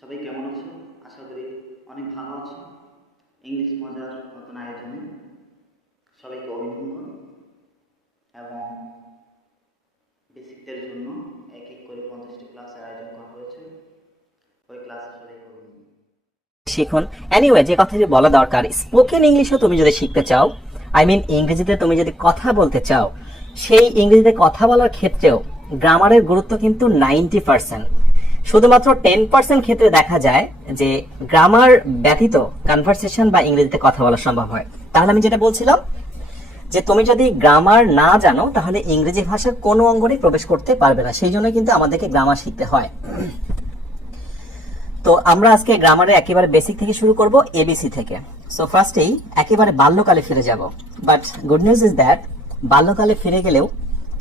সবাই কেমন আছো? আশা করি অনেক ভালো আছো। ইংলিশ মজার নতুন আয়োজনে সবাইকে অভিনন্দন এবং বেসিকদের জন্য এক এক করে 50টি ক্লাসের আয়োজন করা হয়েছে। ওই ক্লাসে সবাই করুন শিখুন। এনিওয়ে, যে কথাটি বলা দরকার, স্পোকেন ইংলিশও তুমি যদি শিখতে চাও, ইংরেজিতে তুমি যদি কথা বলতে চাও, সেই ইংরেজিতে কথা বলার ক্ষেত্রেও গ্রামারের গুরুত্ব কিন্তু 90%। শুধুমাত্র 10% ক্ষেত্রে দেখা যায় যে গ্রামার ব্যতীত কনভারসেশন বা ইংরেজিতে কথা বলা সম্ভব হয়। তাহলে আমি যেটা বলছিলাম যে তুমি যদি গ্রামার না জানো তাহলে ইংরেজি ভাষার কোনো অঙ্গনে প্রবেশ করতে পারবে না। সেই জন্য কিন্তু আমাদেরকে গ্রামার শিখতে হয়। তো আমরা আজকে গ্রামারের একেবারে বেসিক থেকে শুরু করব, এবিসি থেকে। সো ফার্স্টেই একেবারে বাল্যকালে ফিরে যাব। But good news is that বাল্যকালে ফিরে গেলেও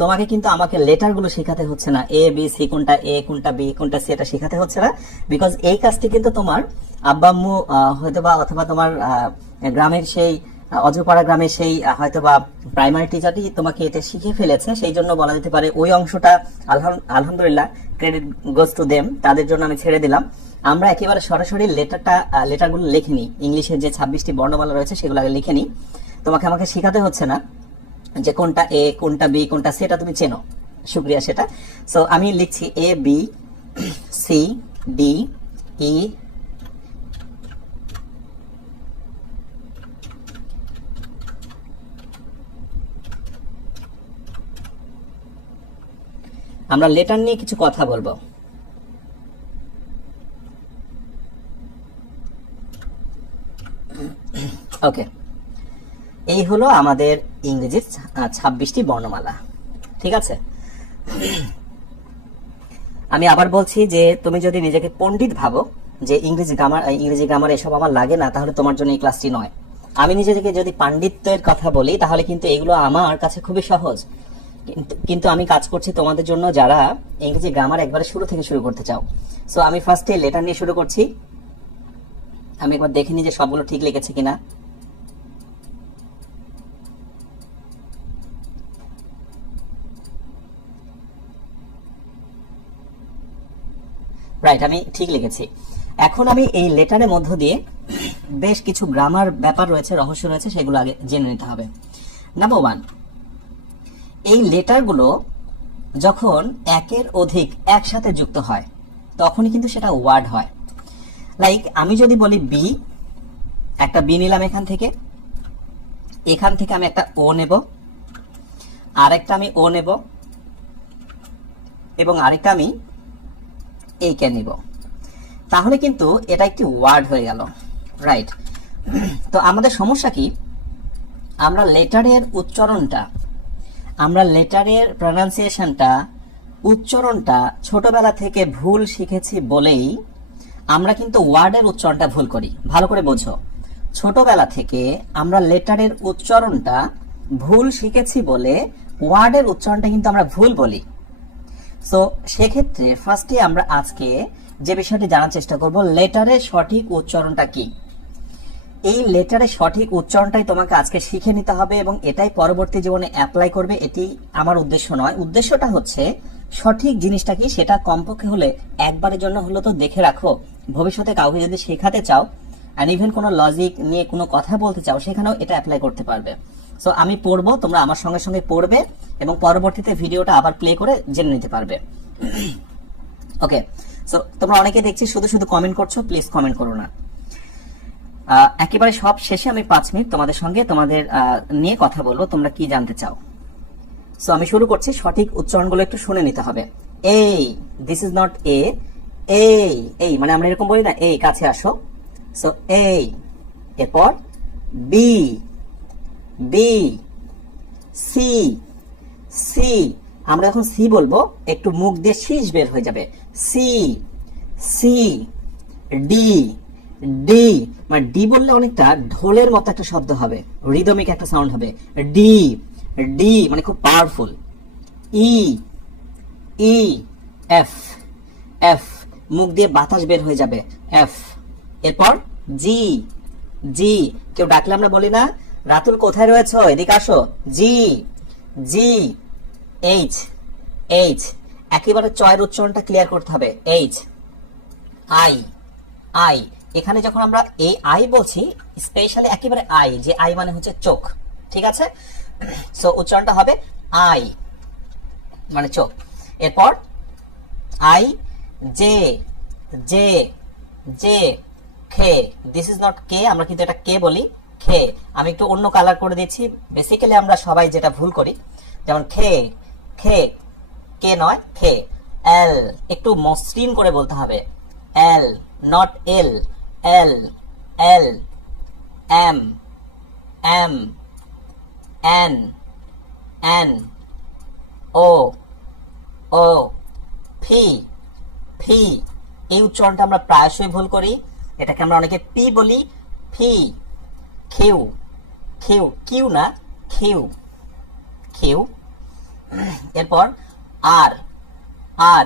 তোমাকে কিন্তু আমাকে লেটারগুলো শেখাতে হচ্ছে না, এ বি সি কোনটা এ কোনটা বি কোনটা সি, এটা শেখাতে হচ্ছে না। বিকজ এই কাজটি কিন্তু তোমার আব্বা আম্মু হয়তোবা অথবা তোমার গ্রামের সেই অজপাড়া গ্রামের সেই হয়তোবা প্রাইমারি টিচারটি তোমাকে এটা শিখে ফেলেছে। সেই জন্য বলা যেতে পারে ওই অংশটা আলহামদুলিল্লাহ ক্রেডিট গোজ টু দেম, তাদের জন্য আমি ছেড়ে দিলাম। আমরা একেবারে সরাসরি লেটারগুলো লিখে নিই। ইংলিশের যে 26টি বর্ণমালা রয়েছে সেগুলো আগে লিখে নিই। তোমাকে আমাকে শেখাতে হচ্ছে না যে কোনটা এ কোনটা বি কোনটা সি, এটা তুমি চেনো, শুক্রিয়া সেটা। সো আমি লিখছি এ বি সি ডি ই আমরা লেটার নিয়ে কিছু কথা বলবো। ওকে, এই হলো আমাদের ইংরেজির 26টি বর্ণমালা। ঠিক আছে, আমি আবার বলছি যে তুমি যদি নিজেকে পণ্ডিত ভাবো যে ইংরেজি গ্রামার এসব আমার লাগে না, তাহলে তোমার জন্য এই ক্লাসটি নয়। আমি নিজেকে যদি পাণ্ডিত্যের কথা বলি তাহলে কিন্তু এগুলো আমার কাছে খুবই সহজ, কিন্তু আমি কাজ করছি তোমাদের জন্য যারা ইংরেজি গ্রামার একবারে শুরু থেকে শুরু করতে চাও। সো আমি ফার্স্টে লেটার নিয়ে শুরু করছি। আমি একবার দেখে নিই যে সবগুলো ঠিক লিখেছে কিনা। রাইট, আমি ঠিক লিখেছি। এখন আমি এই লেটারের মধ্য দিয়ে বেশ কিছু গ্রামার ব্যাপার রয়েছে, রহস্য রয়েছে, সেগুলো আগে জেনে নিতে হবে। নাম্বার 1, এই লেটারগুলো যখন একের অধিক একসাথে যুক্ত হয় তখনই কিন্তু সেটা ওয়ার্ড হয়। লাইক আমি যদি বলি বি, একটা বি নিলাম এখান থেকে আমি একটা ও নেব, আরেকটা আমি ও নেব এবং আরেকটা আমি এই কে নিব, তাহলে কিন্তু এটা একটি ওয়ার্ড হয়ে গেল। রাইট, তো আমাদের সমস্যা কি, আমরা লেটারের প্রনাউন্সিয়েশনটা উচ্চারণটা ছোটবেলা থেকে ভুল শিখেছি বলেই আমরা কিন্তু ওয়ার্ডের উচ্চারণটা ভুল করি। ভালো করে বোঝো, ছোটবেলা থেকে আমরা লেটারের উচ্চারণটা ভুল শিখেছি বলে ওয়ার্ডের উচ্চারণটা কিন্তু আমরা ভুল বলি। সো সেক্ষেত্রে ফার্স্টে আমরা আজকে যে বিষয়টি জানার চেষ্টা করব, লেটারের সঠিক উচ্চারণটা কি। এই লেটারের সঠিক উচ্চারণটাই তোমাকে আজকে শিখে নিতে হবে এবং এটাই পরবর্তী জীবনে অ্যাপ্লাই করবে। এটি আমার উদ্দেশ্য নয়। উদ্দেশ্যটা হচ্ছে সঠিক জিনিসটা কি সেটা কমপক্ষে হলে একবারের জন্য হলো তো দেখে রাখো। ভবিষ্যতে কাউকে যদি শেখাতে চাও আর ইভেন কোনো লজিক নিয়ে কোনো কথা বলতে চাও, সেখানেও এটা অ্যাপ্লাই করতে পারবে। সো আমি পড়বো, তোমরা আমার সঙ্গে সঙ্গে পড়বে এবং পরবর্তীতে ভিডিওটা আবার প্লে করে জেনে নিতে পারবে। ওকে, সো তোমরা অনেকে দেখছি শুধু শুধু কমেন্ট করছো, প্লিজ কমেন্ট করো না। একেবারে সব শেষে আমি 5 মিনিট তোমাদের সঙ্গে তোমাদের নিয়ে কথা বলবো, তোমরা কি জানতে চাও। সো আমি শুরু করছি, সঠিক উচ্চারণগুলো একটু শুনে নিতে হবে। এই, দিস ইজ নট এ, এই মানে আমরা এরকম বলি না, এই কাছে আসো। সো এই, এরপর বি, সি, আমরা যখন সি বলবো একটু মুখ দিয়ে শীষ বের হয়ে যাবে। সি, ডি, মানে ডি বললে অনেকটা ঢোলের মতো একটা শব্দ হবে, রিদমিক একটা সাউন্ড হবে। ডি মানে খুব পাওয়ারফুল। ই, এফ, মুখ দিয়ে বাতাস বের হয়ে যাবে, এফ। এরপর জি, কেউ ডাকলে আমরা বলি না রাতুল কোথায় রয়েছো, এদিকে আসো। জি, এইচ, একেবারে চয়ের উচ্চারণটা ক্লিয়ার করতে হবে। H, I. এখানে যখন আমরা এই আই বলছি, স্পেশালি একেবারে আই, যে আই মানে হচ্ছে চোখ, ঠিক আছে? সো উচ্চারণটা হবে আই মানে চোখ। এরপর আই জে, জে, জে, খে। দিস ইজ নট কে, আমরা কিন্তু এটা কে বলি, খে। আমি একটু অন্য কালার করে দিচ্ছি। বেসিক্যালি আমরা সবাই যেটা ভুল করি, যেমন খে, খে, কে নয় খে। এল, একটু মসৃণ করে বলতে হবে, L not L, L, L. M, M, N, N. O, O. Fee, fee. এই উচ্চারণটা আমরা প্রায়শই ভুল করি, এটাকে আমরা অনেকে পি বলি, ফি। খেউ, খেউ, কিউ না খেউ, খেউ। এরপর আর, আর,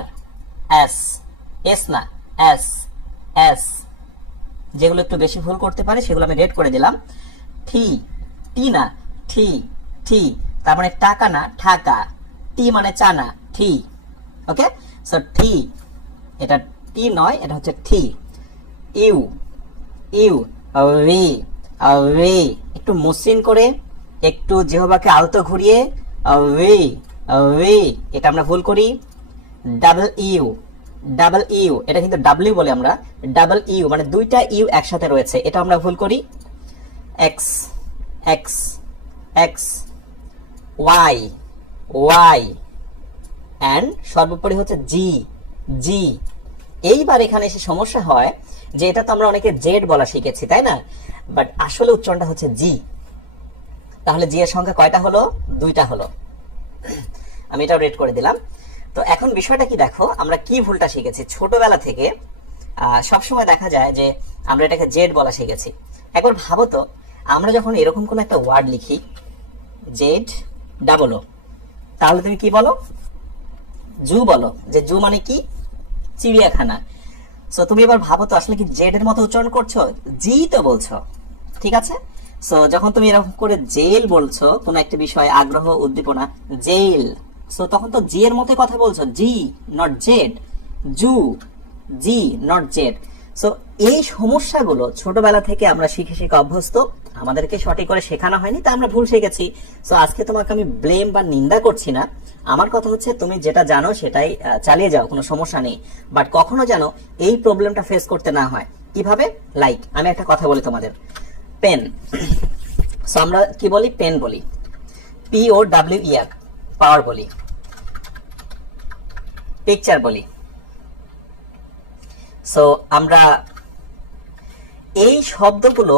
এস, এস না এস, এস। যেগুলো একটু বেশি ভুল করতে পারে সেগুলো আমি রেড করে দিলাম। টি, টি না ঠি, ঠি। তার মানে টাকা না ঠাকা, টি মানে চানা, ঠি। ওকে, সো ঠি, এটা টি নয়, এটা হচ্ছে ঠি। ইউ, ইউ, রি, রি। একটু মসৃণ করে, একটু জিহ্বাকে আলতো ঘুরিয়ে, রি, রি। এটা আমরা ভুল করি। ডাবল ইউ, ডাবল ইউ, এটা কিন্তু ডাব্লিউ বলে আমরা, ডাবল ইউ মানে দুইটা ইউ একসাথে রয়েছে, এটা আমরা ভুল করি। X, X, X. Y, Y. And সর্বোপরি হচ্ছে জি, জি। এইবার এখানে এসে সমস্যা হয় যে এটা তো আমরা অনেকে জেড বলা শিখেছি, তাই না? বাট আসলে উচ্চারণটা হচ্ছে জি। তাহলে জি এর সংখ্যা কয়টা হলো? দুইটা হলো। আমি এটাও রেড করে দিলাম। তো এখন বিষয়টা কি দেখো, আমরা কি ভুলটা শিখেছি ছোটবেলা থেকে। সবসময় দেখা যায় যে আমরা এটাকে জেড বলা শিখেছি। একবার ভাবো তো, আমরা যখন এরকম কোন একটা ওয়ার্ড লিখি, জেড ডাবল ও, তাহলে তুমি কি বলো? জু বলো। যে জু মানে কি? চিড়িয়াখানা। সো তুমি এবার ভাবো তো, আসলে কি জেড এর মতো উচ্চারণ করছো? জি তো বলছো, ঠিক আছে? সো যখন তুমি এরকম করে জেল বলছো, কোন একটা বিষয়ে আগ্রহ উদ্দীপনা, জেল, সো তখন তো জি এর মতো কথা বলছো, G not Z, zoo, G not Z. So এই সমস্যাগুলো ছোটবেলা থেকে আমরা শিখে শিখে অভ্যস্ত, আমাদেরকে সঠিক করে শেখানো হয়নি, তা আমরা ভুল শিখেছি। সো আজকে তোমাকে আমি ব্লেম বা নিন্দা করছি না, আমার কথা হচ্ছে তুমি যেটা জানো সেটাই চালিয়ে যাও, কোনো সমস্যা নেই। বাট কখনো যেন এই প্রবলেমটা ফেস করতে না হয়। কিভাবে? লাইক আমি একটা কথা বলি তোমাদের, পেন। সো আমরা কি বলি? পেন বলি, পি ও ডাব্লিউ ই আর, পাওয়ার বলি, পিকচার বলি। সো আমরা এই শব্দগুলো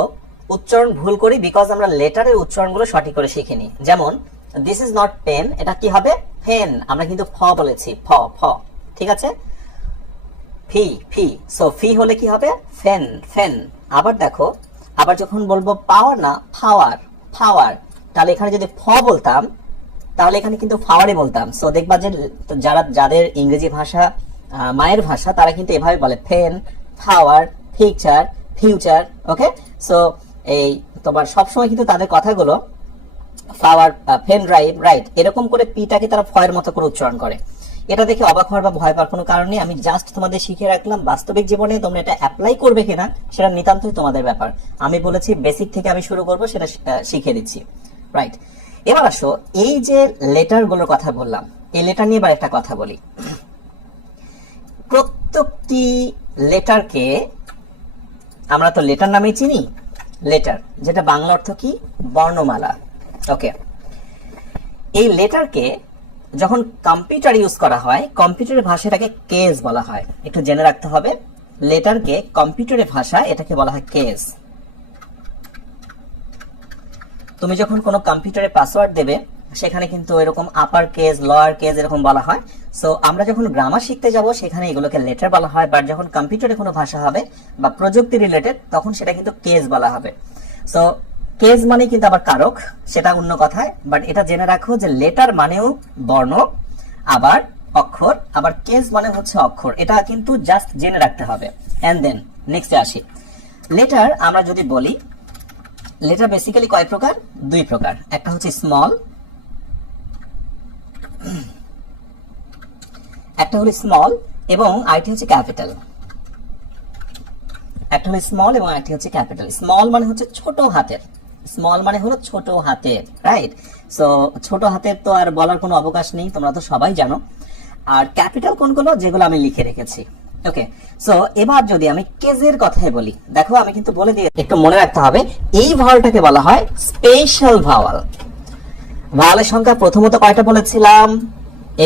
উচ্চারণ ভুল করি বিকজ আমরা লেটারের উচ্চারণগুলো সঠিক করে শিখিনি। যেমন দিস ইজ নট পেন, এটা কি হবে? পেন। আমরা কিন্তু ফ বলেছি, ফ, ফ, ঠিক আছে? ফি, ফি। সো ফি হলে কি হবে? ফেন, ফেন। আবার দেখো, আবার যখন বলবো পাওয়ার না ফাওয়ার, ফাওয়ার, তাহলে এখানে যদি ফ বলতাম তাহলে এখানে কিন্তু ফাওয়ারে বলতাম। সো দেখবা যে যাদের ইংরেজি ভাষা মায়ের ভাষা, তারা কিন্তু এভাবে বলে, ফেন, ফাওয়ার, পিকচার, ফিউচার। ওকে, সো এই তোমার সবসময় কিন্তু তাদের কথাগুলো ফ্লাওয়ার, পেন ড্রাইভ, রাইট, এরকম করে পিটাকে তারা ফয়ের মতো করে উচ্চারণ করে। এটা দেখে অবাক হওয়ার বা ভয় পাওয়ার কোনো কারণ নেই। আমি জাস্ট তোমাদের শিখিয়ে রাখলাম, বাস্তবিক জীবনে তোমরা এটা অ্যাপ্লাই করবে কিনা সেটা নিতান্তই তোমাদের ব্যাপার। আমি বলেছি বেসিক থেকে আমি শুরু করব, সেটা শিখিয়ে দিচ্ছি, রাইট? এবার আসো, এই যে লেটার গুলোর কথা বললাম, এই লেটার নিয়ে এবার একটা কথা বলি। প্রত্যেকটি লেটারকে আমরা তো লেটার নামেই চিনি, লেটার, যেটা বাংলা অর্থ কি? বর্ণমালা। ওকে, এই লেটারকে যখন কম্পিউটার ইউজ করা হয়, কম্পিউটারের ভাষাটাকে কেস বলা হয়। একটু জেনে রাখতে হবে, লেটারকে কম্পিউটারের ভাষা এটাকে বলা হয় কেস। তুমি যখন কোনো কম্পিউটারে পাসওয়ার্ড দেবে, সেখানে কিন্তু এরকম আপার কেস, লোয়ার কেস এরকম বলা হয়। সো আমরা যখন গ্রামার শিখতে যাব, সেখানে এগুলোকে লেটার বলা হয়। বাট যখন কম্পিউটারে কোনো ভাষা হবে বা প্রযুক্তি রিলেটেড, তখন সেটা কিন্তু কেস বলা হবে। সো কেস মানে কিন্তু আবার কারক, সেটা অন্য কথায়। বাট এটা জেনে রাখো যে লেটার মানেও বর্ণ, আবার অক্ষর, আবার কেস মানে হচ্ছে অক্ষর। এটা কিন্তু জাস্ট জেনে রাখতে হবে। এন্ড দেন নেক্সটে আসি। লেটার আমরা যদি বলি, লেটার বেসিক্যালি কয় প্রকার? দুই প্রকার। একটা হচ্ছে স্মল, একটা হলো স্মল, এবং আরেকটি হচ্ছে ক্যাপিটাল। একটা হলো স্মল এবং একটা হচ্ছে ক্যাপিটাল। স্মল মানে হচ্ছে ছোট হাতের, স্মল মানে হলো ছোট হাতের, রাইট? সো ছোট হাতের তো আর বলার কোনো অবকাশ নেই, তোমরা তো সবাই জানো। আর ক্যাপিটাল কোনগুলো, যেগুলো আমি লিখে রেখেছি। ওকে, সো এবার যদি আমি কেজের কথাই বলি, দেখো আমি কিন্তু বলে দিয়ে একটু মনে রাখতে হবে, এই ভাওয়ালটাকে বলা হয় স্পেশাল ভাওয়াল। ভাওয়ালের সংখ্যা প্রথমত কয়টা বলেছিলাম?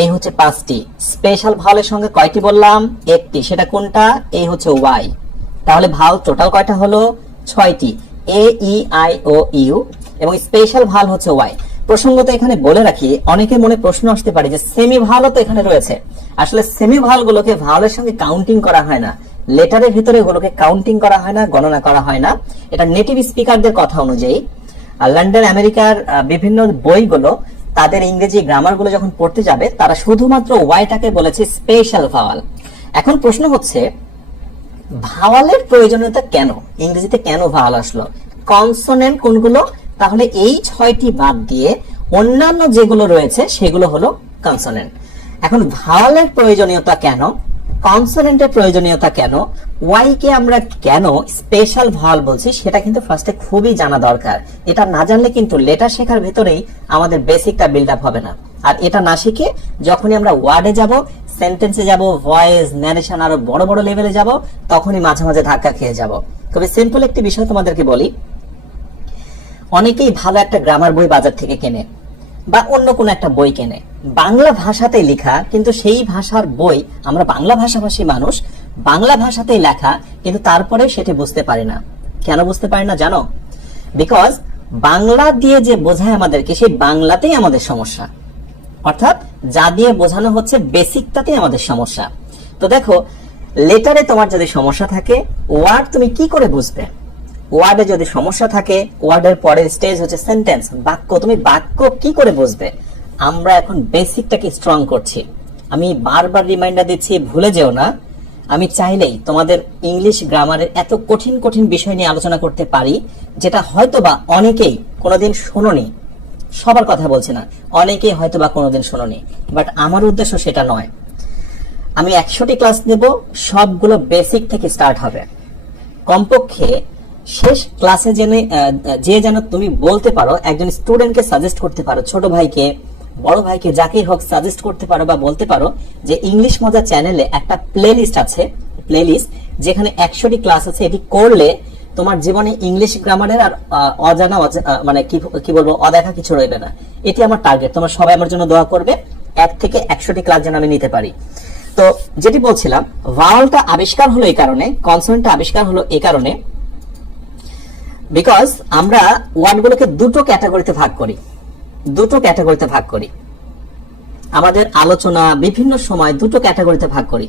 এই হচ্ছে 5টি। স্পেশাল ভাওয়ালের সংখ্যা কয়টি বললাম? 1টি। সেটা কোনটা? এই হচ্ছে ওয়াই। তাহলে ভাওয়াল টোটাল কয়টা হলো? 6টি। এ ই আই ও ইউ, এবং স্পেশাল ভাওয়াল হচ্ছে ওয়াই। প্রসঙ্গত এখানে বলে রাখি, অনেকের মনে প্রশ্ন আসতে পারে যে সেমি ভাওয়ালও তো এখানে রয়েছে। আসলে সেমি ভাওয়াল গুলোকে ভাওয়ালের সঙ্গে কাউন্টিং করা হয় না, লেটারের ভিতরে এগুলোকে কাউন্টিং করা হয় না, গণনা করা হয় না। এটা নেটিভ স্পিকারদের কথা অনুযায়ী। লন্ডন আমেরিকার বিভিন্ন বইগুলো তাদের ইংরেজি গ্রামার গুলো যখন পড়তে যাবে, তারা শুধুমাত্র ওয়াইটাকে বলেছে স্পেশাল ভাওয়াল। এখন প্রশ্ন হচ্ছে, ভাওয়ালের প্রয়োজনীয়তা কেন? ইংরেজিতে কেন ভাওয়াল আসলো? কনসোনেন্ট কোনগুলো? তাহলে এই 6টি বাদ দিয়ে অন্যান্য যেগুলো রয়েছে সেগুলো হলো কনসোনেন্ট। এখন ভাওয়ালের প্রয়োজনীয়তা কেন, কনসোনেন্টের প্রয়োজনীয়তা কেন, ওয়াই কে আমরা কেন স্পেশাল ভাওয়াল বলছি, সেটা কিন্তু ফার্স্টে খুবই জানা দরকার। এটা না জানলে কিন্তু লেটার শেখার ভেতরেই আমাদের বেসিকটা বিল্ড আপ হবে না। আর এটা না শিখে যখনই আমরা ওয়ার্ডে যাব, সেন্টেন্সে যাব, ভয়েস, ন্যারেশন আরো বড় বড় লেভেলে যাব, তখনই মাঝে মাঝে ধাক্কা খেয়ে যাব। তবে সিম্পল একটি বিষয় তোমাদেরকে বলি, অনেকেই ভালো একটা গ্রামার বই বাজার থেকে কেনে বা অন্য কোনো একটা বই কেনে, বাংলা ভাষাতে লেখা, কিন্তু সেই ভাষার বই, আমরা বাংলা ভাষাভাষী মানুষ, বাংলা ভাষাতেই লেখা, কিন্তু তারপরে সেটা বুঝতে পারি না। কেন বুঝতে পারি না জানো? বিকজ বাংলা দিয়ে যে বোঝায় আমাদেরকে, সেই বাংলাতেই আমাদের সমস্যা। অর্থাৎ যা দিয়ে বোঝানো হচ্ছে বেসিকটাতেই আমাদের সমস্যা। তো দেখো, লেটারে তোমার যদি সমস্যা থাকে, ওয়ার্ড তুমি কি করে বুঝবে? ওয়ার্ডে যদি সমস্যা থাকে, ওয়ার্ডের পরের স্টেজ হচ্ছে সেন্টেন্স, বাক্য। তুমি বাক্য কি করে বুঝবে? আমরা এখন বেসিকটাকে স্ট্রং করছি। আমি বারবার রিমাইন্ডার দিচ্ছি, ভুলে যেও না। আমি চাইলেই তোমাদের ইংলিশ গ্রামারের এত কঠিন কঠিন বিষয় নিয়ে আলোচনা করতে পারি, যেটা হয়তোবা অনেকেই কোনোদিন শোনোনি। সবার কথা বলছি না, অনেকেই হয়তোবা কোনোদিন শোনোনি, বাট আমার উদ্দেশ্য সেটা নয়। আমি 100টি ক্লাস নেব, সবগুলো বেসিক থেকে স্টার্ট হবে। কমপক্ষে শেষ ক্লাসে যে যেন তুমি বলতে পারো, একজন স্টুডেন্টকে সাজেস্ট করতে পারো, ছোট ভাইকে, বড় ভাইকে, যাকেই হোক সাজেস্ট করতে পারো বা বলতে পারো যে ইংলিশ মজা চ্যানেলে একটা প্লেলিস্ট আছে, প্লেলিস্ট যেখানে 100টি ক্লাস আছে। এটি করলে তোমার জীবনে ইংলিশ গ্রামারের আর অজানা মানে কি বলবো, অদেখা কিছু রইবে না। এটি আমার টার্গেট। তোমরা সবাই আমার জন্য দোয়া করবে, 1 থেকে 100টি ক্লাস যেন আমি নিতে পারি। তো যেটি বলছিলাম, ভাওয়ালটা আবিষ্কার হলো এই কারণে, কনসোনেন্টটা আবিষ্কার হলো এই কারণে, বিকজ আমরা ওয়ার্ডগুলোকে দুটো ক্যাটাগরিতে ভাগ করি। আমাদের আলোচনা বিভিন্ন সময় দুটো ক্যাটাগরিতে ভাগ করি।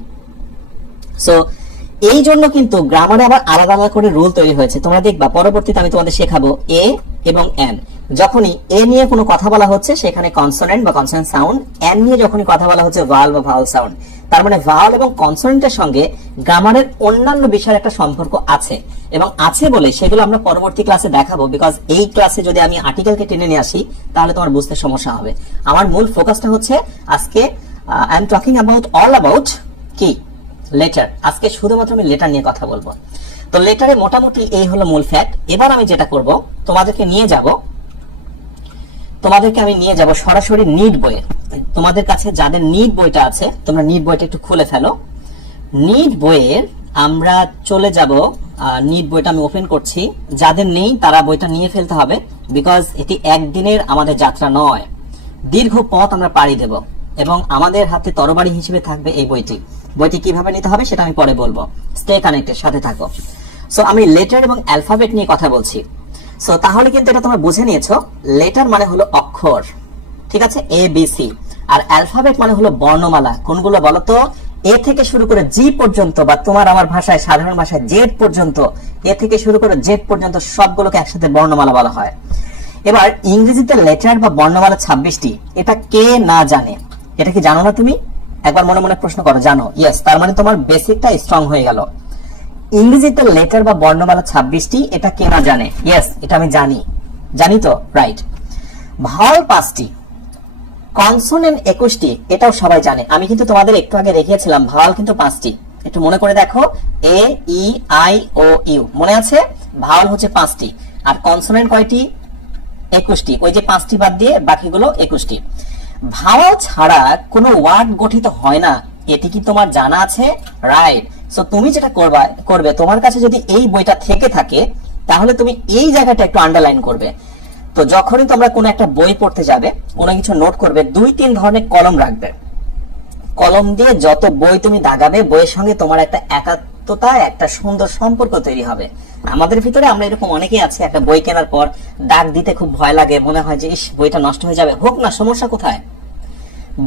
সো এই জন্য কিন্তু গ্রামারে আবার আলাদা আলাদা করে রুল তৈরি হয়েছে। তোমরা দেখবা পরবর্তীতে আমি তোমাদের শেখাবো এ এবং এন। যখনই এ নিয়ে কোনো কথা বলা হচ্ছে সেখানে কনসোনেন্ট বা কনসোনেন্ট সাউন্ড, এন নিয়ে যখনই কথা বলা হচ্ছে ভাওয়াল বা ভাওয়াল সাউন্ড। তার মানে ভাওয়াল এবং কনসোনেন্টের সঙ্গে গ্রামারের অন্যান্য বিষয়ের একটা সম্পর্ক আছে, এবং আছে বলে সেগুলো আমরা পরবর্তী ক্লাসে দেখাবো। বিকজ এই ক্লাসে যদি আমি আর্টিকেলকে টেনে নিয়ে আসি, তাহলে তোমার বুঝতে সমস্যা হবে। আমার মূল ফোকাসটা হচ্ছে আজকে আই এম টকিং অ্যাবাউট কি লেটার। আজকে শুধুমাত্র আমি লেটার নিয়ে কথা বলবো। তো লেটারে মোটামুটি এই হলো মূল ফ্যাক্ট। এবার আমি যেটা করব, তোমাদেরকে আমি নিয়ে যাব সরাসরি নিড বইয়ে। তোমাদের কাছে যাদের নিড বইটা আছে, তোমরা নিড বইটা একটু খুলে ফেলো। নিড বইয়ের আমরা চলে যাব। নিড বইটা আমি ওপেন করছি। যাদের নেই তারা বইটা নিয়ে ফেলতে হবে, বিকজ এটি একদিনের আমাদের যাত্রা নয়, দীর্ঘ পথ আমরা পাড়ি দেব, এবং আমাদের হাতে তরবারি হিসেবে থাকবে এই বইটি। বইটি কিভাবে নিতে হবে সেটা আমি পরে বলবো। স্টে কানেক্টেড, সাথে থাকো। সো আমি লেটার এবং অ্যালফাবেট নিয়ে কথা বলছি। সো তাহলে কিন্তু এটা তোমরা বুঝে নিয়েছো, লেটার মানে হলো অক্ষর, ঠিক আছে, এ বি সি। আর অ্যালফাবেট মানে হলো বর্ণমালা। কোনগুলো বলো তো? এ থেকে শুরু করে জি পর্যন্ত, বা তোমার আমার ভাষায়, সাধারণ ভাষায় জেড পর্যন্ত, এ থেকে শুরু করে জেড পর্যন্ত সবগুলোকে একসাথে বর্ণমালা বলা হয়। এবার ইংরেজিতে লেটার বা বর্ণমালা 26টি। এটা কে না জানে? এটা কি জানো না তুমি? একবার মনে মনে প্রশ্ন করো, জানো? ইয়েস, তার মানে তোমার বেসিকটা স্ট্রং হয়ে গেল। ইংরেজিতে লেটার বা বর্ণমালা 26টি, এটা কে না জানে? ইয়েস, এটা আমি জানি তো, রাইট। ভাওয়াল 5টি, কনসোনেন্ট 21টি, এটাও সবাই জানে। আমি কিন্তু তোমাদের একটু আগে রেখেছিলাম ভাওয়াল কিন্তু 5টি, একটু মনে করে দেখো, এ ই আই ও ইউ মনে আছে? ভাওয়াল হচ্ছে 5টি, আর কনসোনেন্ট কয়টি? 21টি। ওই যে 5টি বাদ দিয়ে বাকিগুলো 21টি। ভাওয়াল ছাড়া কোনো ওয়ার্ড গঠিত হয় না, এটি কি তোমার জানা আছে? রাইট। সো তুমি যেটা করবে, তোমার কাছে যদি এই বইটা থেকে থাকে তাহলে তুমি এই জায়গাটা একটু আন্ডারলাইন করবে। তো যখনই তোমরা কোনো একটা বই পড়তে যাবে, কোনো কিছু নোট করবে, 2-3 ধরনের কলম রাখবে। কলম দিয়ে যত বই তুমি দাগাবে, বইয়ের সঙ্গে তোমার একটা একাত্মতা, একটা সুন্দর সম্পর্ক তৈরি হবে। আমাদের ভিতরে আমরা এরকম অনেকেই আছে, একটা বই কেনার পর দাগ দিতে খুব ভয় লাগে, মনে হয় যে ইস বইটা নষ্ট হয়ে যাবে। হোক না, সমস্যা কোথায়?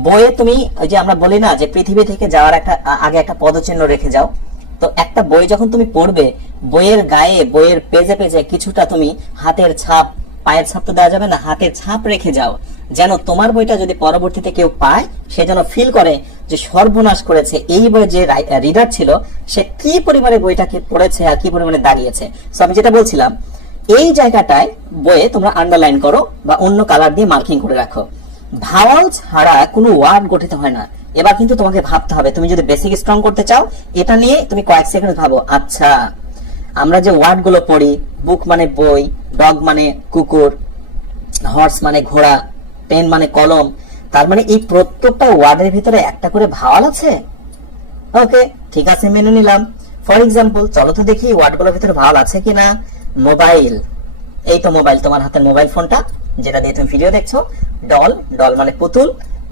বইয়ে তুমি ওই যে আমরা বলি না যে পৃথিবী থেকে যাওয়ার আগে একটা পদচিহ্ন রেখে যাও। তো একটা বই যখন তুমি পড়বে, বইয়ের গায়ে, বইয়ের পেজে পেজে কিছুটা তুমি হাতের ছাপ, পায়ের ছাপ তো দেওয়া যাবে না, হাতের ছাপ রেখে যাও, যেন তোমার বইটা যদি পরবর্তীতে কেউ পায়, সে যেন ফিল করে যে সর্বনাশ করেছে এই বইয়ের যে রিডার ছিল সে কি পরিমাণে বইটাকে পড়েছে আর কি পরিমাণে দাঁড়িয়েছে। সো আমি যেটা বলছিলাম, এই জায়গাটায় বইয়ে তোমরা আন্ডারলাইন করো বা অন্য কালার দিয়ে মার্কিং করে রাখো। ভাওয়াল ছাড়া কোনো ওয়ার্ড গঠিত হয় না। এবার কিন্তু তোমাকে ভাবতে হবে, তুমি যদি বেসিক স্ট্রং করতে চাও, এটা নিয়ে তুমি কয়েক সেকেন্ড ভাবো, আচ্ছা আমরা যে ওয়ার্ড গুলো পড়ি, বুক মানে বই, ডগ মানে কুকুর, হর্স মানে ঘোড়া, পেন মানে কলম, তার মানে এই প্রত্যেকটা ওয়ার্ডের ভিতরে একটা করে ভাওয়াল আছে। ওকে, ঠিক আছে, মেনে নিলাম। ফর এক্সাম্পল, চলো তো দেখি ওয়ার্ডগুলোর ভিতরে ভাওয়াল আছে কিনা। মোবাইল, এই তো মোবাইল, তোমার হাতের মোবাইল ফোনটা যেটা দিয়ে তুমি ভিডিও দেখছো। ডল, ডল মানে পুতুল,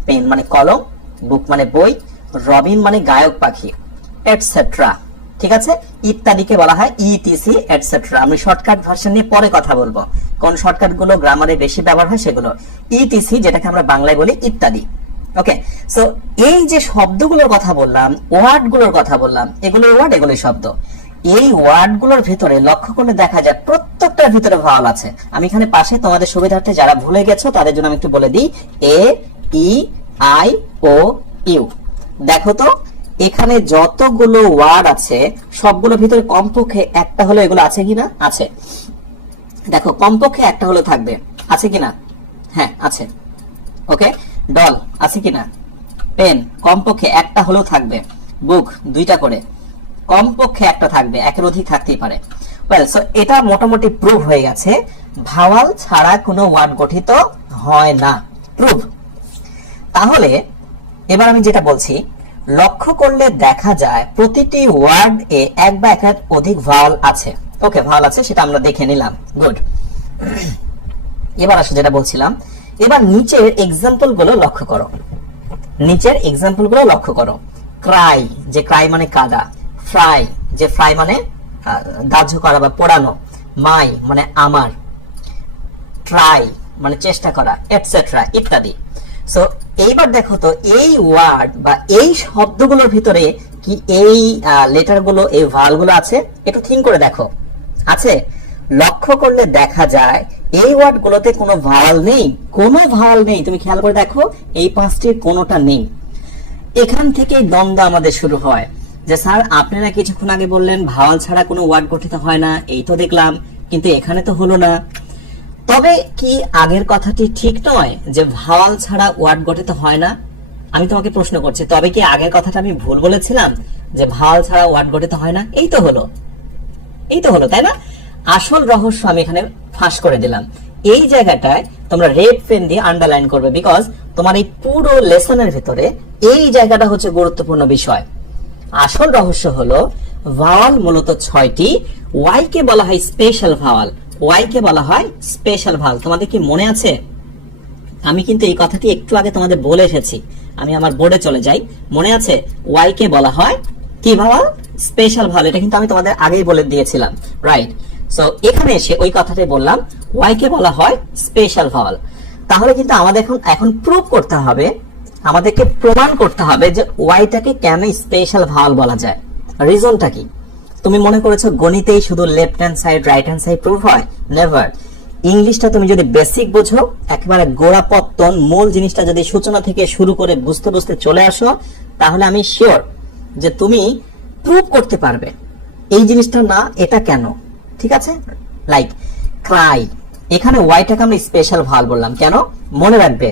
পেন মানে কলম, বুক মানে বই, রবিন মানে গায়ক পাখি, এটসেট্রা। ঠিক আছে, ইত্যাদিকে বলা হয় ইটিসি এটসেট্রা। আমি শর্টকাট ভার্সন নিয়ে পরে কথা বলবো, কোন শর্টকাট গুলো গ্রামারে বেশি ব্যবহার হয় সেগুলো। ইটিসি যেটাকে আমরা বাংলায় বলি ইত্যাদি। ওকে, সো এই যে শব্দগুলোর কথা বললাম, ওয়ার্ড গুলোর কথা বললাম, এগুলো ওয়ার্ড, এগুলো শব্দ। এই ওয়ার্ড গুলোর ভিতরে লক্ষ্য করলে দেখা যায় প্রত্যেকটার ভিতরে ভাওয়াল আছে। আমি এখানে পাশে তোমাদের সুবিধার্থে যারা ভুলে গেছো তাদের জন্য আমি একটু বলে দিই, এ ই আই ও ইউ। দেখো তো এখানে যতগুলো ওয়ার্ড আছে সবগুলোর ভিতরে কমপক্ষে একটা হলো এগুলো আছে কিনা? আছে। দেখো কমপক্ষে একটা হলো থাকবে, আছে কিনা? হ্যাঁ আছে। ওকে, ডল আছে কিনা? পেন কমপক্ষে একটা হলেও থাকবে। বুক 2টা করে, কমপক্ষে একটা থাকবে, একের অধিক থাকতেই পারে। ওয়েল, সো এটা মোটামুটি প্রুভ হয়ে গেছে, ভাওয়াল ছাড়া কোনো ওয়ার্ড গঠিত হয় না। প্রুভ। তাহলে এবার আমি যেটা বলছি, লক্ষ্য করলে দেখা যায় প্রতিটি ওয়ার্ড এ এক বা একের অধিক ভাওয়াল আছে। ওকে, ভাওয়াল আছে, সেটা আমরা দেখে নিলাম। গুড। এবার আসলে যেটা বলছিলাম, এবার নিচের এক্সাম্পল গুলো লক্ষ্য করো। নিচের এক্সাম্পল গুলো লক্ষ্য করো। ক্রাই, যে ক্রাই মানে কাদা। ফ্রাই, যে ফ্রাই মানে দাহ্য করা বা পোড়ানো। মাই মানে আমার। ট্রাই মানে চেষ্টা করা, এটসেট্রা ইত্যাদি। সো এইবার দেখো তো এই ওয়ার্ড বা এই শব্দগুলোর ভিতরে কি এই লেটার গুলো, এই ভাওয়াল গুলো আছে? একটু থিঙ্ক করে দেখো, আছে? লক্ষ্য করলে দেখা যায় এই ওয়ার্ড গুলোতে কোনো ভাওয়াল নেই, কোনো ভাওয়াল নেই। তুমি খেয়াল করে দেখো, এই 5টির কোনোটা নেই। এখান থেকেই দ্বন্দ্ব আমাদের শুরু হয় যে স্যার আপনারা কিছুক্ষণ আগে বললেন ভাওয়াল ছাড়া কোনো ওয়ার্ড গঠিত হয় না, এই তো দেখলাম, কিন্তু এখানে তো হলো না। তবে কি আগের কথাটি ঠিক নয় যে ভাওয়াল ছাড়া ওয়ার্ড গঠিত হয় না? আমি তোমাকে প্রশ্ন করছি, তবে কি আগের কথাটা আমি ভুল বলেছিলাম যে ভাওয়াল ছাড়া ওয়ার্ড গঠিত হয় না? এই তো হলো, এই তো হলো, তাই না? আসল রহস্য আমি এখানে ফাঁস করে দিলাম। এই জায়গাটায় তোমরা রেড পেন দিয়ে আন্ডারলাইন করবে, বিকজ তোমার এই পুরো লেসনের ভিতরে এই জায়গাটা হচ্ছে গুরুত্বপূর্ণ বিষয়। আসল রহস্য হলো ভাওয়াল মূলত 6টি। ওয়াই কে বলা হয় স্পেশাল ভাওয়াল, ওয়াই কে বলা হয় স্পেশাল ভাওয়াল। তোমাদের কি মনে আছে? আমি কিন্তু এই কথাটি একটু আগে তোমাদের বলে এসেছি। আমি আমার বোর্ডে চলে যাই, মনে আছে? ওয়াই কে বলা হয় কি ভাওয়াল? স্পেশাল ভাওয়াল। এটা কিন্তু আমি তোমাদের আগেই বলে দিয়েছিলাম, রাইট? সো এখানে এসে ওই কথাটাই বললাম, ওয়াই কে বলা হয় স্পেশাল ভাওয়াল। তাহলে কিন্তু আমাদের এখন প্রুভ করতে হবে, আমাদেরকে প্রমাণ করতে হবে যে ওয়াইটাকে কেন স্পেশাল ভাওয়াল বলা যায়। রিজনটা কি? তুমি মনে করেছো গণিতেই শুধু left hand side right hand side prove হয়? নেভার। ইংলিশটা তুমি যদি বেসিক বোঝো, একেবারে গোড়াপত্তন মূল জিনিসটা যদি সূচনা থেকে শুরু করে বুঝতে বুঝতে চলে আসো, তাহলে আমি শিওর যে তুমি প্রুভ করতে পারবে এই জিনিসটা না, এটা কেন। ঠিক আছে? লাইক ক্রাই, এখানে ওয়াইটাকে আমরা স্পেশাল ভাওয়াল বললাম কেন? মনে রাখবে,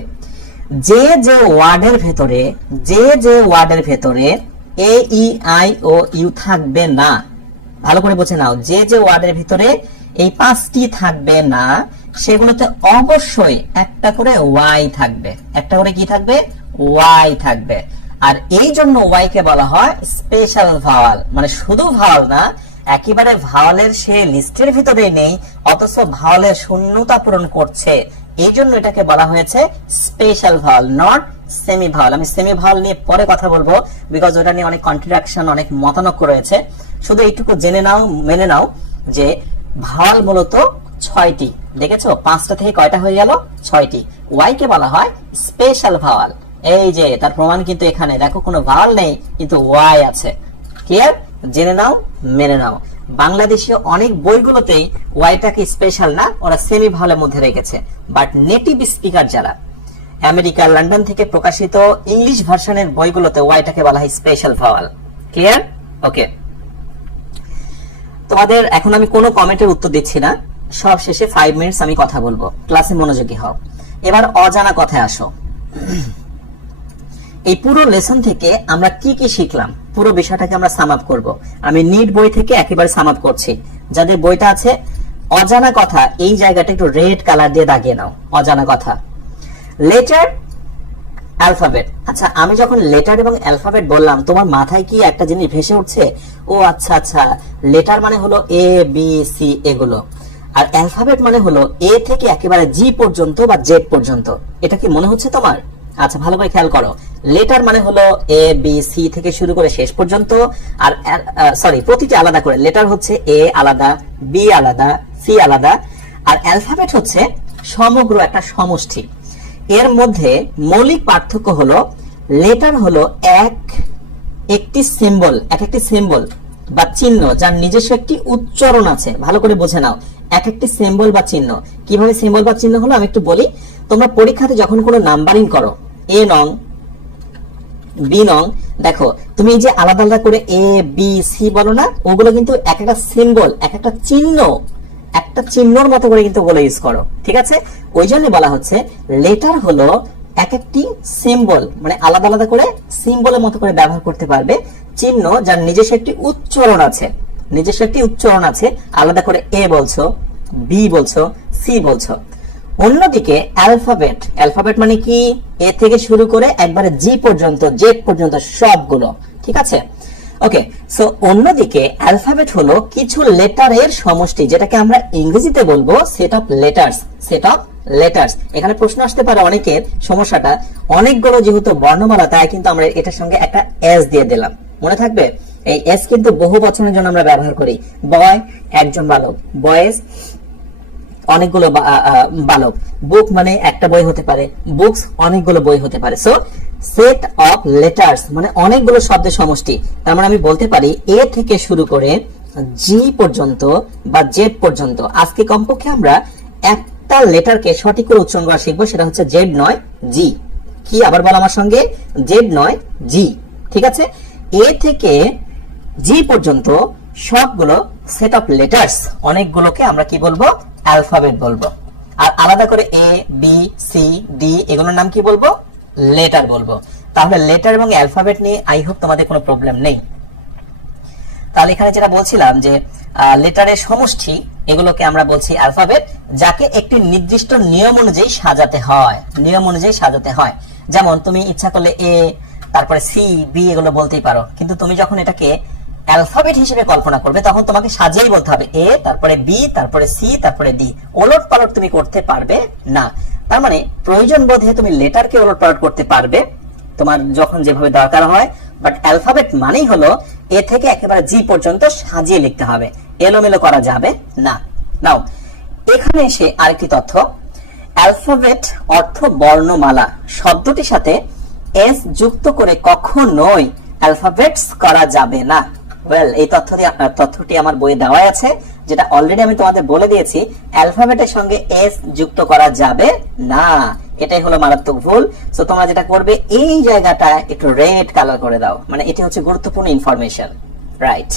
যে যে ওয়ার্ডের ভেতরে এ ই আই ও ইউ থাকবে না। ভালো করে বুঝে নাও, যে যে ওয়ার্ডের ভিতরে এই 5টি থাকবে না সেগুলোতে অবশ্যই একটা করে ওয়াই থাকবে, একটা করে কি থাকবে, ওয়াই থাকবে। আর এই জন্য ওয়াই কে বলা হয় স্পেশাল ভাওয়াল, মানে শুধু ভাওয়াল না, একেবারে ভাওয়ালের সে লিস্টের ভিতরে নেই অথচ ভাওয়ালের শূন্যতা পূরণ করছে, এই জন্য এটাকে বলা হয়েছে special Bhawal, not semi Bhawal. আমি সেমি ভাওয়াল নিয়ে পরে কথা বলবো, বিকজ ওটা নিয়ে অনেক কন্ট্রাডিকশন, অনেক মতানৈক্য রয়েছে। শুধু এইটুকু জেনে নাও, মেনে নাও যে ভাওয়াল মূলত 6টি। দেখেছো 5টা থেকে কয়টা হয়ে গেল, 6টি। ওয়াই কে বলা হয় স্পেশাল ভাওয়াল। এই যে তার প্রমাণ কিন্তু এখানে দেখো, কোনো ভাওয়াল নেই কিন্তু ওয়াই আছে। ক্লিয়ার? জেনে নাও, মেনে নাও। বাংলাদেশীয় অনেক বইগুলোতেই ওয়াইটাকে স্পেশাল না, ওরা সেমি ভাওয়ালের মধ্যে রেখেছে। বাট নেটিভ স্পিকার যারা, আমেরিকা লন্ডন থেকে প্রকাশিত ইংলিশ ভার্সনের বইগুলোতে ওয়াইটাকে বলা হয় স্পেশাল ভাওয়াল। ক্লিয়ার? ওকে, তোমাদের এখন আমি কোনো কমেন্টের উত্তর দিচ্ছি না, সব শেষে 5 মিনিটস আমি কথা বলবো, ক্লাসে মনোযোগী হও। এবার অজানা কথায় আসো। এই পুরো লেসন থেকে আমরা কি কি শিখলাম, পুরো বিষয়টাকে আমরা সাম আপ করব। আমি নিট বই থেকে একেবারে সাম আপ করছি। যাদের বইটা আছে, অজানা কথা এই জায়গাটা একটু রেড কালার দিয়ে দাগিয়ে নাও। অজানা কথা, লেটার, অ্যালফাবেট। আচ্ছা, আমি যখন লেটার এবং অ্যালফাবেট বললাম, তোমার মাথায় কি একটা জিনিস ভেসে উঠছে? ও আচ্ছা আচ্ছা, লেটার মানে হলো এ বি সি এগুলো, আর অ্যালফাবেট মানে হলো এ থেকে একেবারে জি পর্যন্ত বা জেড পর্যন্ত। এটা কি মনে হচ্ছে তোমার? আচ্ছা, ভালো করে খেয়াল করো। লেটার মানে হলো এ বি সি থেকে শুরু করে শেষ পর্যন্ত, আর সরি, প্রতিটি আলাদা করে। লেটার হচ্ছে এ আলাদা, বি আলাদা, সি আলাদা, আর অ্যালফাবেট হচ্ছে সমগ্র একটা সমষ্টি। এর মধ্যে মৌলিক পার্থক্য হলো, লেটার হলো একটি সিম্বল, একটি সিম্বল বা চিহ্ন যার নিজস্ব একটি উচ্চারণ আছে। ভালো করে বুঝে নাও, একটি সিম্বল বা চিহ্ন। কিভাবে সিম্বল বা চিহ্ন হলো আমি একটু বলি। তোমরা পরীক্ষাতে যখন কোনো নাম্বারিং করো, এ নং, বি নং, দেখো তুমি এই যে আলাদা আলাদা করে এ বি সি বলো না, ওগুলো কিন্তু এক একটা সিম্বল, এক একটা চিহ্ন, একটা চিহ্নর মতো করে কিন্তু ওগুলো ইউজ করো। ঠিক আছে? ওই জন্য বলা হচ্ছে লেটার হলো এক একটি সিম্বল, মানে আলাদা আলাদা করে সিম্বলের মতো করে ব্যবহার করতে পারবে, চিহ্ন যার নিজস্ব একটি উচ্চারণ আছে, নিজস্ব একটি উচ্চারণ আছে। আলাদা করে এ বলছো, বি বলছো, সি বলছো। অন্যদিকে অ্যালফাবেট, অ্যালফাবেট মানে কি, এ থেকে শুরু করে একবারে জি পর্যন্ত, জেড পর্যন্ত সবগুলো। ঠিক আছে? ওকে, সো অন্যদিকে অ্যালফাবেট হলো কিছু লেটারের সমষ্টি, যেটাকে আমরা ইংরেজিতে বলবো set of letters, set of letters. এখানে প্রশ্ন আসতে পারে অনেকের, সমস্যাটা অনেকগুলো যেহেতু বর্ণমালা, তাই কিন্তু আমরা এটার সঙ্গে একটা এস দিয়ে দিলাম। মনে থাকবে, এই এস কিন্তু বহু বচনের জন্য আমরা ব্যবহার করি। বয়, একজন বালক, বয়েজ অনেকগুলো বালক, বুক মানে একটা বই হতে পারে, বুকস অনেকগুলো বই হতে পারে। সো সেট অফ লেটার্স মানে অনেকগুলো শব্দের সমষ্টি। তার মানে আমি বলতে পারি এ থেকে শুরু করে জি পর্যন্ত বা জেড পর্যন্ত। আজকে কমপক্ষে আমরা একটা লেটারকে সঠিক করে উচ্চারণ করা শিখবো, সেটা হচ্ছে জেড নয় জি। কি আবার বল আমার সঙ্গে, জেড নয় জি। ঠিক আছে? এ থেকে জি পর্যন্ত সবগুলো সেট অফ লেটার্স, অনেকগুলোকে আমরা কি বলবো, অ্যালফাবেট বলবো। আর আলাদা করে এ বি সি ডি এগুলোর নাম কি বলবো, লেটার বলবো। তাহলে লেটার এবং অ্যালফাবেট নিয়ে আই হোপ তোমাদের কোনো প্রবলেম নেই। তাহলে এখানে যেটা বলছিলাম যে লেটারের সমষ্টি, এগুলোকে আমরা বলছি অ্যালফাবেট, যাকে একটি নির্দিষ্ট নিয়ম অনুযায়ী সাজাতে হয়, নিয়ম অনুযায়ী সাজাতে হয়। যেমন তুমি ইচ্ছা করলে এ, তারপরে সি, বি এগুলো বলতেই পারো, কিন্তু তুমি যখন এটাকে অ্যালফাবেট হিসেবে কল্পনা করবে তখন তোমাকে সাজিয়েই বলতে হবে এ, তারপরে বি, তারপরে সি, তারপরে ডি। ওলট পালট তুমি করতে পারবে না। তার মানে প্রয়োজন বোধে তুমি লেটারকে ওলট পালট করতে পারবে তোমার যখন যেভাবে দরকার হয়, বাট অ্যালফাবেট মানেই হলো এ থেকে একেবারে জি পর্যন্ত সাজিয়ে লিখতে হবে, এলোমেলো করা যাবে না। নাও এখানে এসে আরেকটি তথ্য, অ্যালফাবেট অর্থ বর্ণমালা। শব্দটির সাথে এস যুক্ত করে কখনোই অ্যালফাবেটস করা যাবে না। ওয়েল, এই তথ্যটি আমার বইয়ে দেওয়া আছে, যেটা অলরেডি আমি তোমাদের বলে দিয়েছি। অ্যালফাবেটের সঙ্গে এস যুক্ত করা যাবে না, এটাই হলো মারাত্মক ভুল। সো তোমরা যেটা করবে, এই জায়গাটা একটু রেড কালার করে দাও, মানে এটি হচ্ছে গুরুত্বপূর্ণ ইনফরমেশন। রাইট?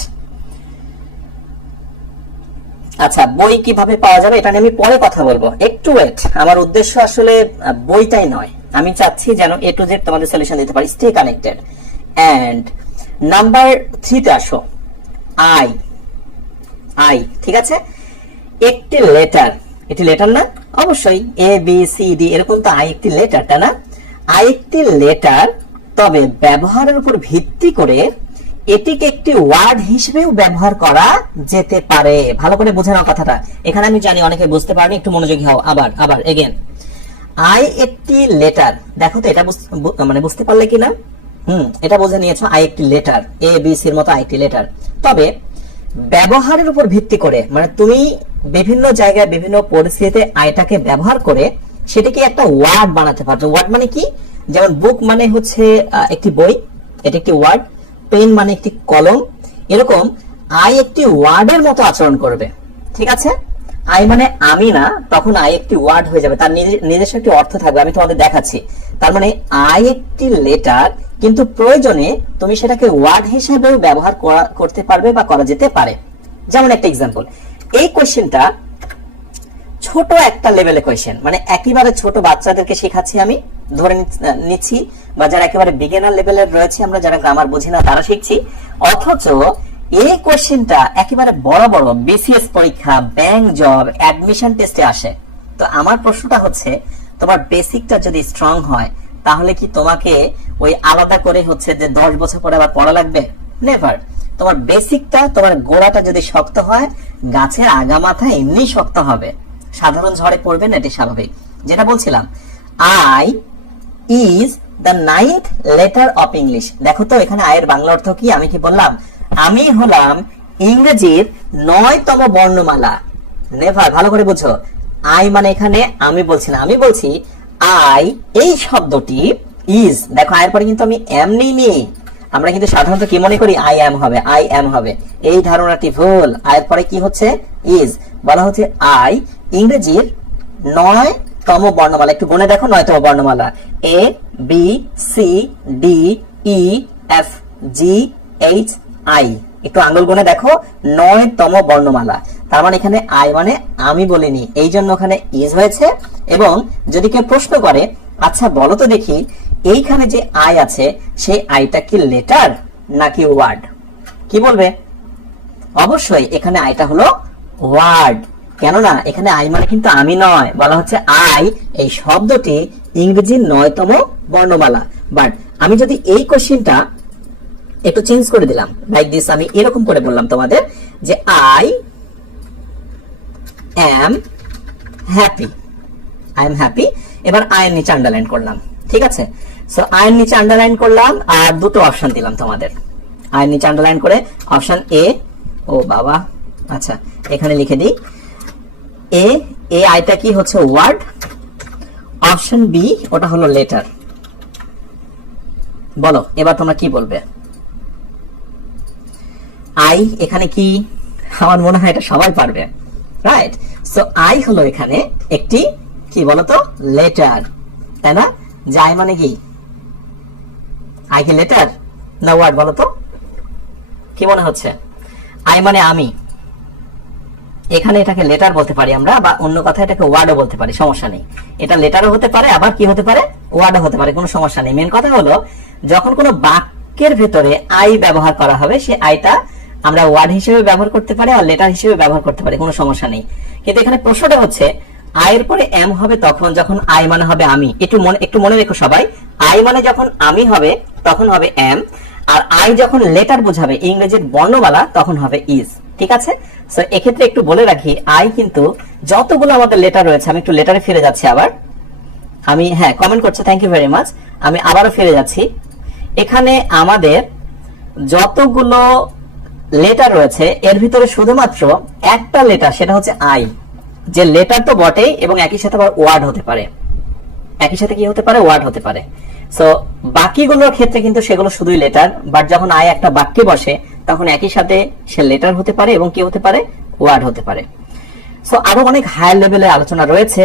আচ্ছা, বই কিভাবে পাওয়া যাবে এটা নিয়ে আমি পরে কথা বলবো, একটু ওয়েট। আমার উদ্দেশ্য আসলে বইটাই নয়, আমি চাচ্ছি যেন এ টু জেড তোমাদের সলিউশন দিতে পারি। Stay connected. এন্ড নাম্বার 3 তে আসো। আই, আই, ঠিক আছে। একটি লেটার, এটি লেটার না? অবশ্যই এ বি সি ডি এরকম তো আই একটি লেটার, তাই না? আই একটি লেটার, তবে ব্যবহারের উপর ভিত্তি করে এটিকে একটি ওয়ার্ড হিসেবেও ব্যবহার করা যেতে পারে। ভালো করে বুঝে নাও কথাটা। এখানে আমি জানি অনেকে বুঝতে পারেনি, একটু মনোযোগী হও। আবার আবার এগেন, আই একটি লেটার। দেখো তো এটা মানে বুঝতে পারলে কিনা? এটা বুঝে নিয়েছো। আই একটি লেটার, এ বি সির মতো আই একটি লেটার, তবে ব্যবহারের উপর ভিত্তি করে, মানে তুমি বিভিন্ন জায়গায় বিভিন্ন পরিস্থিতিতে আইটাকে ব্যবহার করে সেটাকে একটা ওয়ার্ড বানাতে পারছো। ওয়ার্ড মানে কি? যেমন বুক মানে হচ্ছে একটি বই, এটা একটি ওয়ার্ড। পেন মানে একটি কলম। এরকম আই একটি ওয়ার্ডের মতো আচরণ করবে, ঠিক আছে? আই মানে আমি না, তখন আই একটি ওয়ার্ড হয়ে যাবে, তার নিজস্ব একটি অর্থ থাকবে। আমি তোমাদের দেখাচ্ছি। তার মানে আই একটি লেটার, কিন্তু প্রয়োজনে তুমি সেটাকে ওয়ার্ড হিসেবেও ব্যবহার করতে পারবে বা করা যেতে পারে। যেমন একটা এক্সাম্পল, এই কোশ্চেনটা ছোট একটা লেভেলে কোশ্চেন, মানে একেবারে ছোট বাচ্চাদেরকে শেখাচ্ছি আমি, ধরে নিচ্ছি, বা যারা একেবারে বিগিনার লেভেলের রয়েছে, আমরা যারা গ্রামার বুঝি না তারা শিখছি। অথচ এই কোশ্চেনটা একেবারে বড় বড় বিসিএস পরীক্ষা, ব্যাংক জব, অ্যাডমিশন টেস্টে আসে। তো আমার প্রশ্নটা হচ্ছে, তোমার বেসিকটা যদি স্ট্রং হয়, তাহলে কি তোমাকে ওই আলাদা করে হচ্ছে যে 10 বছর পরে আবার পড়া লাগবে? নেভার। তোমার বেসিকটা, তোমার গোড়াটা যদি শক্ত হয়, গাছের আগা মাথা এমনি শক্ত হবে। সাধারণ ঝড়ে পড়বে না, এটি স্বাভাবিক। যেটা বলছিলাম, I is the 9th letter of English. দেখো তো এখানে আয়ের বাংলা অর্থ কি? আমি কি বললাম? আমি হলাম ইংরেজির 9তম বর্ণমালা। নেভার। ভালো করে বুঝো, আই মানে এখানে আমি বলছি না, আমি বলছি আই, এই শব্দটি ইজ। দেখো আয়ের পরে কিন্তু আমি এম নিইনি। আমরা কিন্তু সাধারণত কি মনে করি? আই এম হবে, আই এম হবে। এই ধারণাটি ভুল। আয়ের পরে কি হচ্ছে? ইজ। বলা হচ্ছে আই ইংরেজির 9তম বর্ণমালা। একটু গুণে দেখো, 9তম বর্ণমালা। A B C D E F G H I. একটু আঙ্গুল গুণে দেখো, 9তম বর্ণমালা। তার মানে এখানে আই মানে আমি বলিনি, এই জন্য ওখানে ইজ হয়েছে। এবং যদি কেউ প্রশ্ন করে, আচ্ছা বলো তো দেখি, এইখানে যে আই আছে, সেই আইটা কি লেটার নাকি ওয়ার্ড? কি বলবে? অবশ্যই এখানে আইটা হলো ওয়ার্ড। কেননা এখানে আই মানে কিন্তু আমি নয়, বলা হচ্ছে আই এই শব্দটি ইংরেজির 9তম বর্ণমালা। বাট আমি যদি এই কোশ্চেনটা একটু চেঞ্জ করে দিলাম, লাইক দিস, আমি এরকম করে বললাম তোমাদের যে I am happy, I am happy. এবার আই এর নিচে আন্ডারলাইন করলাম, ঠিক আছে? সো আই এর নিচে আন্ডারলাইন করলাম, আর দুটো অপশন দিলাম তোমাদের। আই এর নিচে আন্ডারলাইন করে অপশন এ, ও বাবা, আচ্ছা এখানে লিখে দিই, এ আইটা কি হচ্ছে? ওয়ার্ড। অপশন বি, ওটা হলো লেটার। বলো এবার তোমরা কি বলবে? আই এখানে কি? আমার মনে হয় এটা সবাই পারবে, রাইট? সো আই হলো এখানে একটি কি বলতো? লেটার, তাই না? যে আই মানে কি? আই কি লেটার না ওয়ার্ড? বলতো কি মনে হচ্ছে? আই মানে আমি, এখানে এটাকে লেটার বলতে পারি আমরা, বা অন্য কথা এটাকে ওয়ার্ডও বলতে পারি, সমস্যা নেই। এটা লেটারও হতে পারে, আবার কি হতে পারে? ওয়ার্ডও হতে পারে, কোনো সমস্যা নেই। মেন কথা হলো, যখন কোনো বাক্যের ভেতরে আই ব্যবহার করা হবে, সে আইটা আমরা ওয়ার্ড হিসেবে ব্যবহার করতে পারি আর লেটার হিসেবে ব্যবহার করতে পারি, কোনো সমস্যা নেই। কিন্তু এখানে প্রশ্নটা হচ্ছে, আয়ের পরে এম হবে তখন যখন আই মানে হবে আমি। একটু মনে রেখো সবাই, আই মানে যখন আমি হবে তখন হবে এম, আর আই যখন লেটার বোঝাবে ইংরেজির বর্ণমালা তখন হবে ইজ, ঠিক আছে? সো এক্ষেত্রে একটু বলে রাখি, আই কিন্তু যতগুলো আমাদের লেটার রয়েছে, আমি একটু লেটারে ফিরে যাচ্ছি আবার। আমি, হ্যাঁ কমেন্ট করছে, থ্যাংক ইউ ভেরি মাচ। আমি আবারও ফিরে যাচ্ছি। এখানে আমাদের যতগুলো লেটার রয়েছে, এর ভিতরে শুধুমাত্র একটা লেটার, সেটা হচ্ছে আই। যে লেটার তো বটেই, এবং একই সাথে আবার ওয়ার্ড হতে পারে। একই সাথে কি হতে পারে? ওয়ার্ড হতে পারে। সো বাকিগুলোর ক্ষেত্রে কিন্তু সেগুলো শুধুই লেটার, বাট যখন আই একটা বাক্যে বসে, তখন একই সাথে সে লেটার হতে পারে এবং কি হতে পারে? ওয়ার্ড হতে পারে। সো আরো অনেক হায়ার লেভেলের আলোচনা রয়েছে,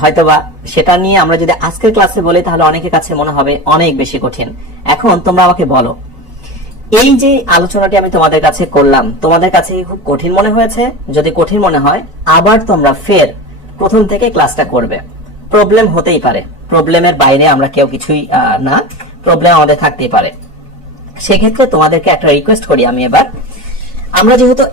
হয়তোবা সেটা নিয়ে আমরা যদি আজকের ক্লাসে বলি, তাহলে অনেকের কাছে মনে হবে অনেক বেশি কঠিন। এখন তোমরা আমাকে বলো, এই যে আলোচনাটি আমি তোমাদের কাছে করলাম, তোমাদের কাছে খুব কঠিন মনে হয়েছে? যদি কঠিন মনে হয়, আবার তোমরা ফের প্রথম থেকে ক্লাসটা করবে। প্রবলেম হতেই পারে, প্রবলেমের বাইরে আমরা কেউ কিছুই না, প্রবলেম আমাদের থাকতেই পারে। সেক্ষেত্রে তোমাদেরকে একটা রিকোয়েস্ট করি আমি এবার, আমরা যেহেতু